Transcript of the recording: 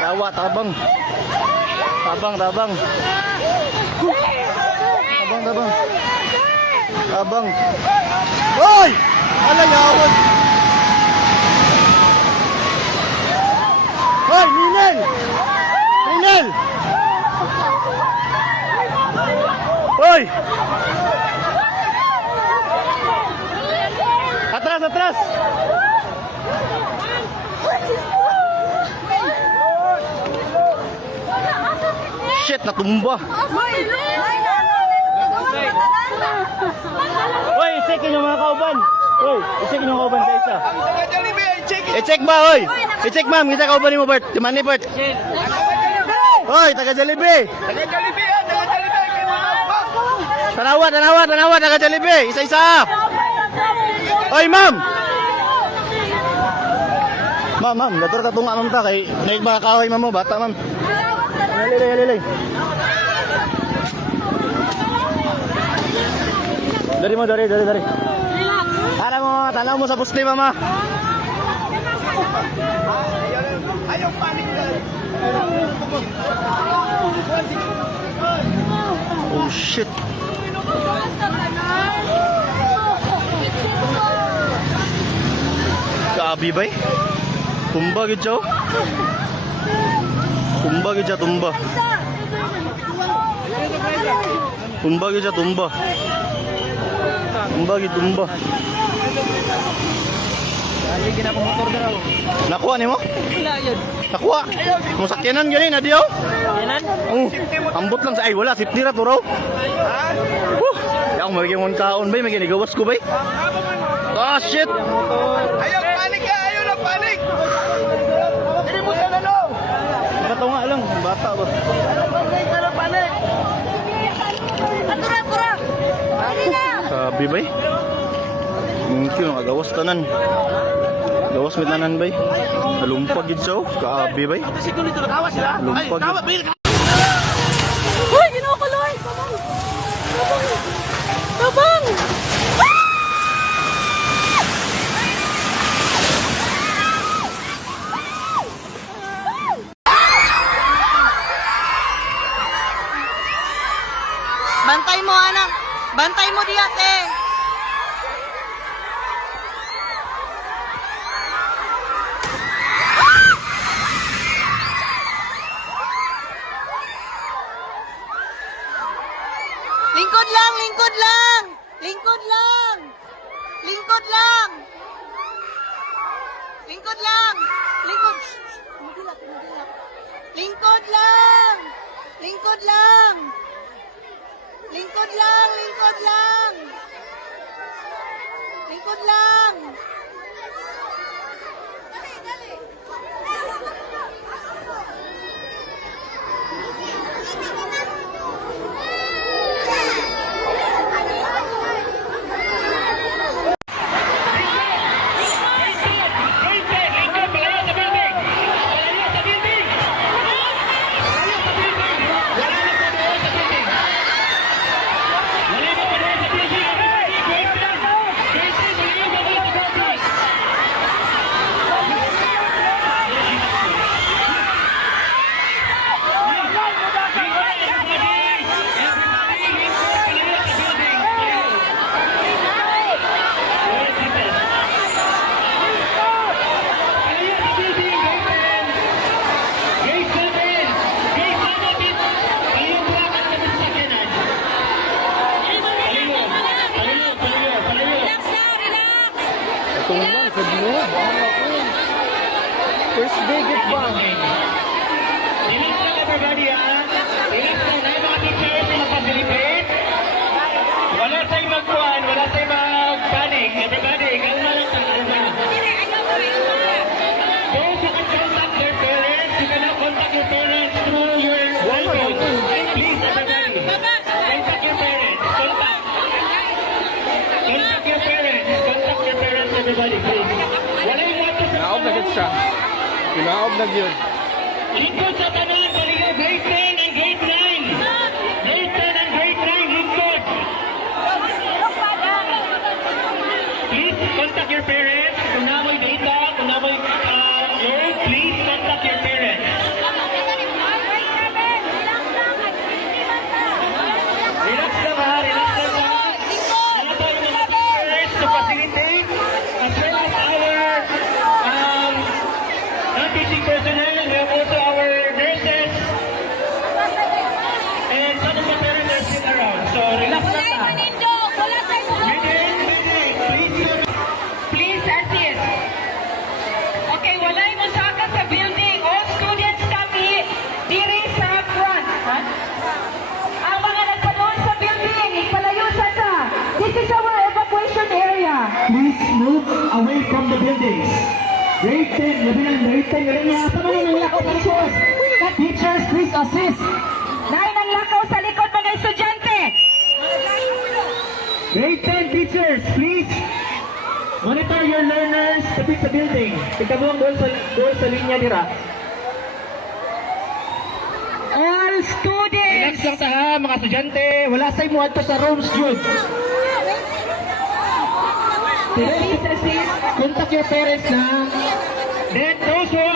Yawa, tabang. Tabang. Tabang. Hoy! Ala yawan. Hoy, Ninel! Hoy! Atras! Shit, natumba. Hoy, i-check yung mga kauban. I-check yung kauban sa isa. I-check ba, hoy? I-check ma'am, kita kauban mo, Bert. Di man ni Bert. Hoy, taga Jollibee. Tanawa, taga Jollibee. Isa-isa. Hoy, ma'am. Ma'am, dator ta tunga ma'am ta kay naig ba kahoy ma'am mo bata ma'am. Lili. Dari. Tanaw mo sa puste mama. Ayaw panik na. Oh shit. Grabe ba? Tumba gid siya. Tumba. Lagi gina ko motor daw. Nakuha nimo? Wala yun. Nakuha. Mo sakyanan gani na diyo? Yanan? Ambot lang sa ay wala safety ra to raw. Ako magiging mon kaon bay maginigawas ko bay. Ah shit. Ayaw panik ka! Ayaw na panik! Hindi mo sana no! Katunga lang, bata ba? Ayaw panik! Atura! Dali na! Sabi bay. Mungkin nakagawas tanan. Gawas mit tanan bay. Nalumpag gid siya. Kaabi bay. Kasi kung dito nakawa sila. Lumpag. Uy! Ginukuloy! Tabang! Bantay mo, anak! Bantay mo di ate! Lingkod lang! Dali! First day git ba? Wala sa'yo magkuhan, wala sa'yo mag-panic. Everybody, kalma lang sa kalma. Those who can contact their parents, you cannot contact your parents through your cell phone. Please, everybody, contact your parents. Contact your parents, everybody, please. Wala yung wato sa Naob na gid siya. Naob na gyud. lingkod sa tanan, baligaw, grade 10 and grade 9. Grade 10 and grade 9, lingkod. Please contact your parents. Kung na mo'y data, kung na mo'y loan, please contact your parents. buildings. Grade 10, labi ng grade 10, galing niya. Sa mga nanglakaw sa likod. Teachers, please assist. Nay, nanglakaw sa likod mga estudyante. Grade 10 teachers, please monitor your learners kapit sa building. Tignan mo ang doon sa linya nila. All students. Relax lang ta ha, mga estudyante. Wala sa'yo mo ato sa rooms, Jude. Please assist. Contact your parents na. Then those who